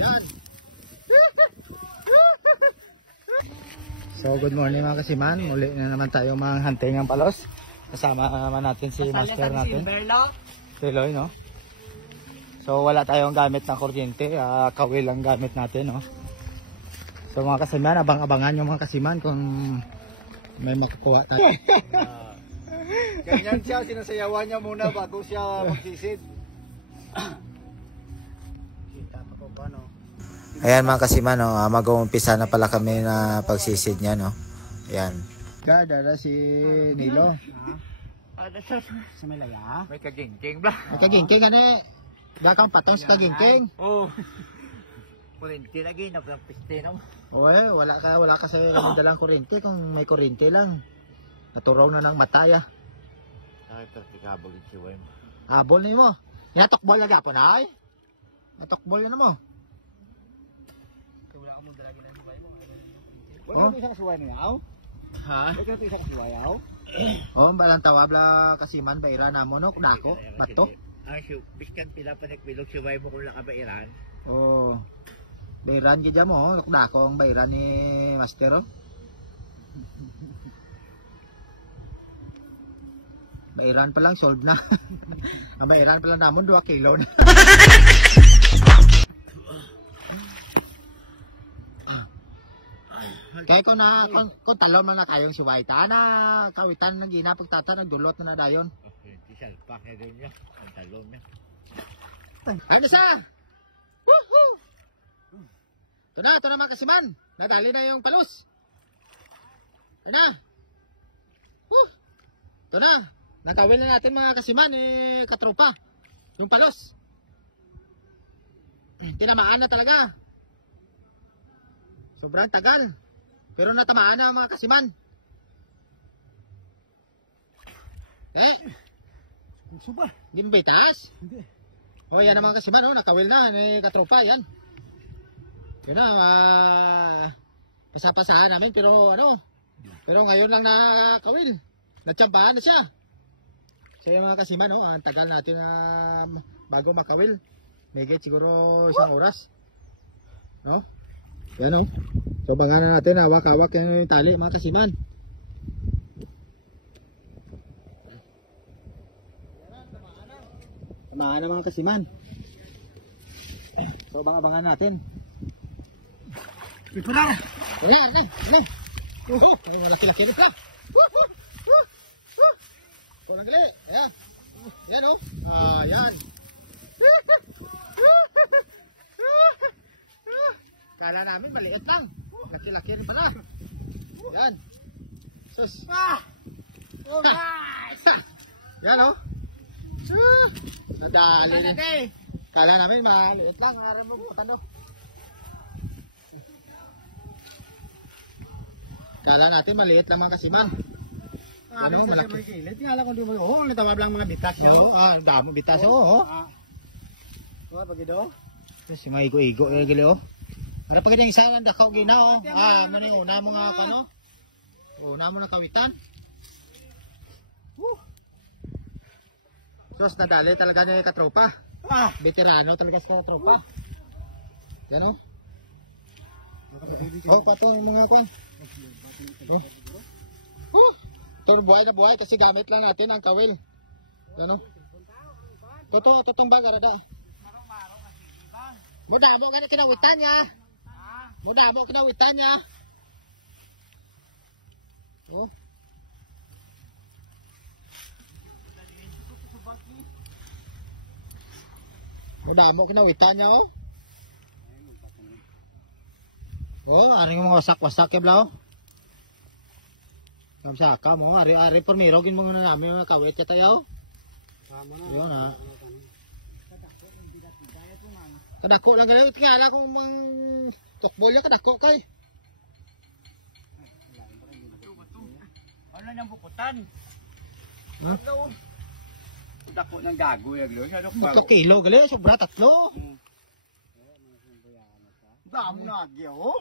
yan. So good morning mga kasiman. Muli na naman tayo mga hunting ng palos. Kasama naman natin si master natin. Peloy, no? So wala tayong gamit ng kuryente. Kawil ang gamit natin, no? So mga kasiman, abang-abangan yung mga kasiman kung may makukuha tayo. Ganyan siya, sinasayawan niya muna bago siya magsisid. Ayan mga kasiman, no? Mag-uumpisa na pala kami na pagsisid niya, no? Ayan. Dada si Nilo. Sa Malaya? May kagingking ba? May kagingking ano dakang patos kagingking. Oo. Kuryente lagi, nagpiste no? Oy, wala kasi dalang kuryente kung may kuryente lang. Naturaw na ng mataya. Ay, praktikabol yung siway mo. Abol ni mo. Natokbol na gapon ay. Natokbol na mo. Wala mo isang suway niyaw? Ha? Wala mo isang suway niyaw? Oh, balang tawab la kasiman bayra na mo no dako bato. Ay, biskan pinapanik bilog siway mo kung nakabairan. Oh. Bayran gid mo, dako ang bayran ni Master. Oh. Bayran pa lang sold na. Ang bayran pa lang namon 2 kilo na. Kaya kung talon man na kayong suwayta na kawitan ng ginapagtata nagdulot na dayon. Hindi salpak na din niya. Ang talon niya. Ayun na siya! Woohoo! Ito na mga kasiman. Nadali na yung palos. Ayun na. Woo! Ito na. Nakawil na natin mga kasiman katropa. Yung palos. Tinamaan na talaga. Sobrang tagal. Pero natamaan na mga kasiman. Suba. Hindi mo ba itaas? Hindi. O yan na mga kasiman, nakawil na. Katropa, yan. Yun na, pasapasahan namin. Pero ngayon lang nakawil. Natsambahan na siya. So yung mga kasiman, ang tagal natin bago makawil. Megit siguro 1 oras. No? Yan So banganan natin, hawak-hawak yung tali mga kasiman. Tamaan na mga kasiman. So bangabangan natin. Ito na! Wala. Ay malaki-laki na pa. Kurang gali. Ayan. Ayan Ayan. Kala namin maliit lang. Laki-laki rin pala. Yan. Sus. Oh guys! Yan Nadali. Kala namin maliit lang. Nara mo putan Kala natin maliit lang mga kasiman. Malaki. Tingala ko doon mo. Natawab lang mga bitas siya. Damo bitas Pagido. Tapos yung mga igo-igo gili Ano pag yung isa lang dakaw gina ano yung una mo nga kano? Una mo na kawitan. Sos nadali talaga niya yung katropa. Veterano talaga sa katropa. Yan patong mga kwan. Ito buhay na buhay kasi gamit lang natin ang kawil. Yan Totong baga rada. Muda mo kinawitan niya. Muda mo kinawitan niya. Muda mo kinawitan niya aring mga wasak-wasak ya blaw. Kamsaka mo, ari-ari permiro gin mga namin mga kawit ya tayo. Yun Kadako lang ganyan. Tingala kung mang tukbol yung kadako kay. Ano niyang bukutan? Dako ng gago yan. Magka kilo gali, sobra 3. Damo na agyo.